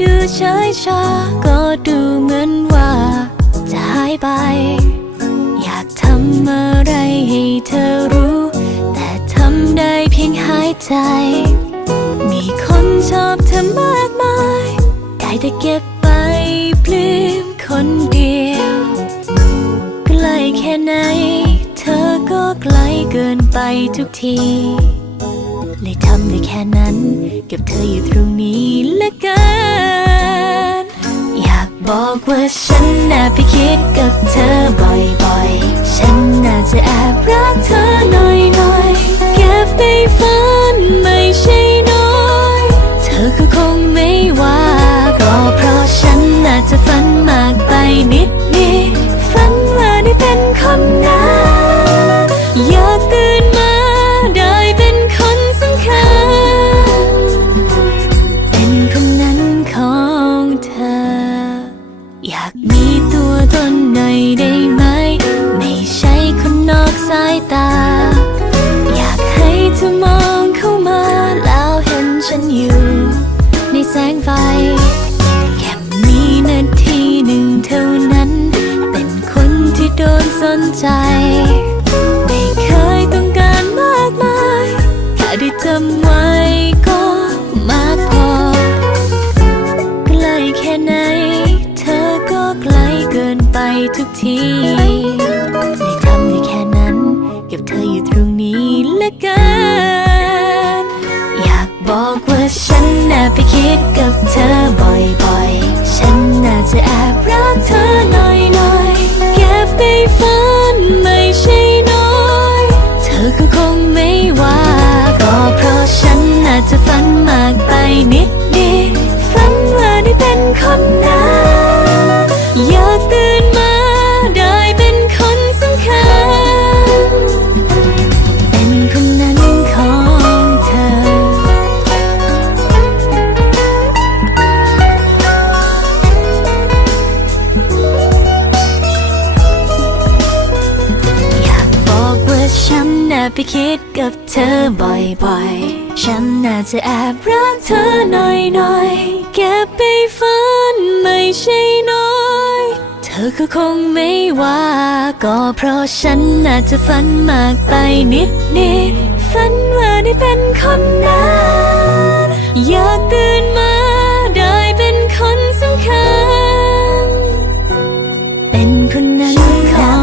ดูเฉยชา ก็ดูเหมือนว่า จะหายไป อยากทำอะไรให้เธอรู้ แต่ทำได้เพียงหายใจ มีคนชอบเธอมากมาย ได้แต่เก็บไปปลื้มคนเดียวใกล้แค่ไหน เธอก็ไกลเกินไปทุกที เลยทำได้แค่นั้นเก็บเธออยู่ตรงนี้ละกัน อยากบอกว่าฉันน่ะไปคิดกับเธอบ่อยๆ ฉันน่าจะแอบรักเธอหน่อย แค่มีนาทีหนึ่งเท่านั้น เป็นคนที่โดนสนใจ ไม่เคยต้องการมากมายแค่ได้จำไว้ก็มากพอใกล้แค่ไหน เธอก็ไกลเกินไปทุกทีา แอบไปคิดกับเธอบ่อยๆ ฉันน่าจะแอบรักเธอหน่อยๆแก็บไปฝันไม่ใช่น้อย เธอก็คงไม่ว่า ก็เพราะฉันน่าจะฝันมากไปนิดนิดฝันว่าได้เป็นคนนั้นอยากตื่นมาได้เป็นคนสำคัญ เป็นคนนั้นของ